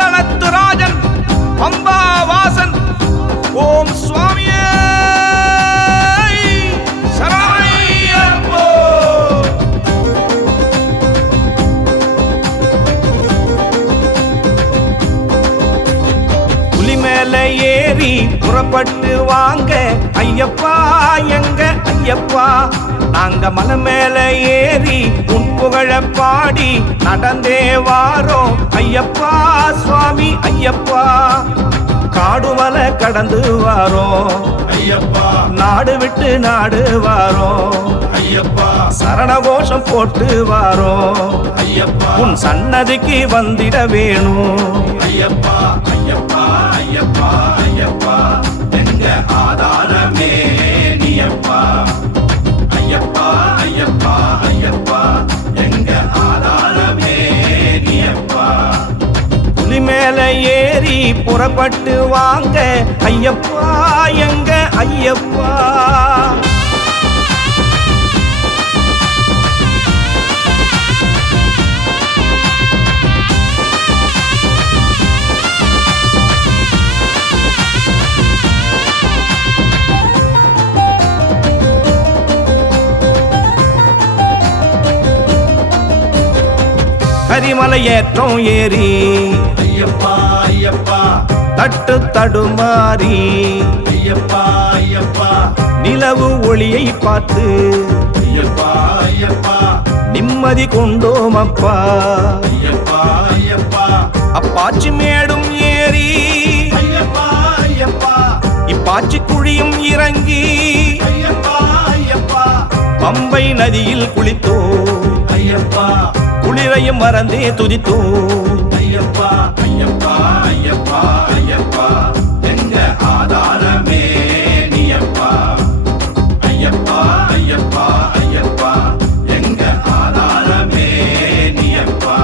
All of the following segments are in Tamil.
பந்தளத்து ராஜன் பம்பாவாசன் ஓம் சுவாமியே சரணமையப்போ. புலி மேல ஏறி புறப்பட்டு வாங்க ஐயப்பா எங்க ஐயப்பா. நாங்க மலை மேல ஏறி உன் புகழ பாடி நடந்தே வாரோம் ஐயப்பா சுவாமி ஐயப்பா. காடுமலை கடந்து வாரோம் ஐயப்பா, நாடு விட்டு நாடு வாரோம் ஐயப்பா. சரண கோஷம் போட்டு வாரோம் ஐயப்பா, உன் சன்னதிக்கு வந்திட வேணும் ஐயப்பா ஐயப்பா ஐயப்பா ஐயப்பா. எங்க ஆதாரமே நீயப்பா ஐயப்பா ஐயப்பா ஐயப்பா. எங்க ஆதாரமே நீயப்பா. புலி மேல ஏறி புறப்பட்டு வாங்க ஐயப்பா எங்க ஐயப்பா. கரிமலை ஏற்றம் ஏறி ஐயப்பா ஐயப்பா தட்டு தடுமாறி ஐயப்பா ஐயப்பா. நிலவு ஒளியை பார்த்து ஐயப்பா ஐயப்பா நிம்மதி கொண்டோம் அப்பா ஐயப்பா ஐயப்பா. அப்பாச்சி மேடும் ஏறி ஐயப்பா ஐயப்பா இப்பாச்சி குழியும் இறங்கி ஐயப்பா ஐயப்பா. பம்பை நதியில் குளித்தோ ஐயப்பா, குளிரையும் மறந்தே துதித்தோ ஐயப்பா ஐயப்பா ஐயப்பா ஐயப்பா. எங்க ஆதாரமே நீயப்பா ஐயப்பா ஐயப்பா ஐயப்பா. எங்க ஆதாரமே நீயப்பா.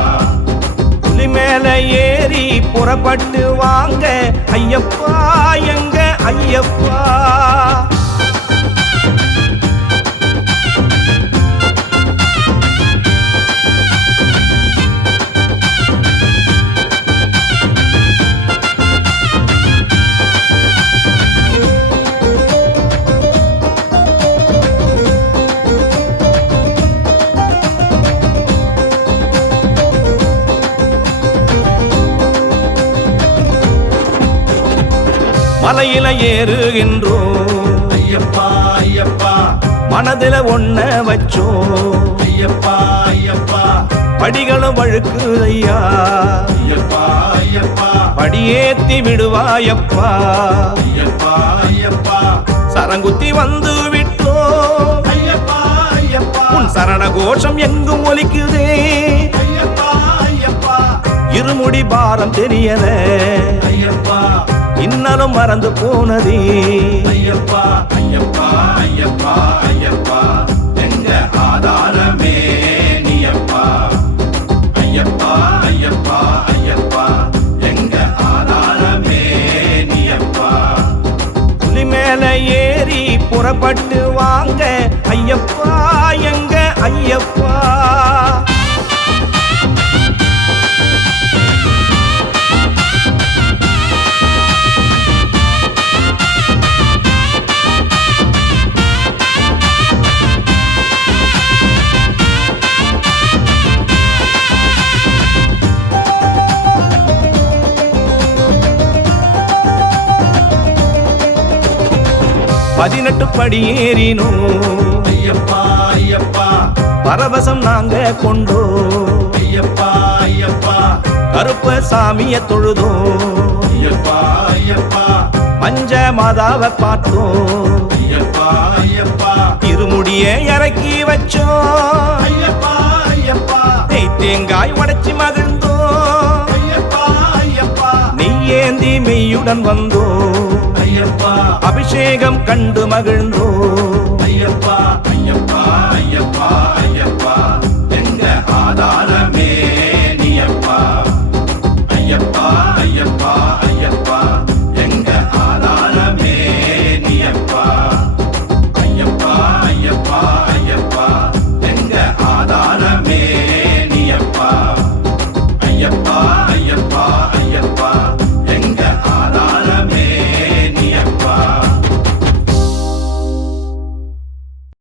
புலி மேல ஏறி புறப்பட்டு வாங்க ஐயப்பா எங்க ஐயப்பா. மலையில ஏறுகின்றோம் ஐயப்பா ஐயப்பா. மனதில ஒன்ன வச்சோம் ஐயப்பா ஐயப்பா. படிகளும் வழுக்கு ஐயா ஐயப்பா ஐயப்பா. படியேத்தி விடுவாயப்பா ஐயப்பா ஐயப்பா. சரங்குத்தி வந்து விட்டோம் ஐயப்பா ஐயப்பா. உன் சரண கோஷம் எங்கும் ஒலிக்குதே ஐயப்பா ஐயப்பா. இருமுடி பாரம் தெரியல ஐயப்பா, இன்னலும் மறந்து போனதே ஐயப்பா ஐயப்பா ஐயப்பா ஐயப்பா. எங்க ஆதாரமே நீயப்பா ஐயப்பா ஐயப்பா ஐயப்பா. எங்க ஆதாரமே நீயப்பா. புலி மேல ஏறி புறப்பட்டு வாங்க ஐயப்பா எங்க ஐயப்பா. பதினெட்டு படி ஏறினோ ஐயப்பா ஐயப்பா. பரவசம் நாங்க கொண்டோ ஐயப்பா ஐயப்பா. கருப்ப சாமிய தொழுதோ ஐயப்பா ஐயப்பா. மஞ்ச மாதாவை பார்த்தோம் ஐயப்பா ஐயப்பா. இருமுடிய இறக்கி வச்சோம் ஐயப்பா ஐயப்பா. நெய் தேங்காய் உடைச்சி மகிழ்ந்தோ ஐயப்பா ஐயப்பா. நெய்யேந்தி மெய்யுடன் வந்தோ ஐயப்பா. அபிஷேகம் கண்டு மகிழ்ந்தோ ஐயப்பா ஐயப்பா ஐயப்பா ஐயப்பா. எங்க ஆதாரமே நீயப்பா ஐயப்பா ஐயப்பா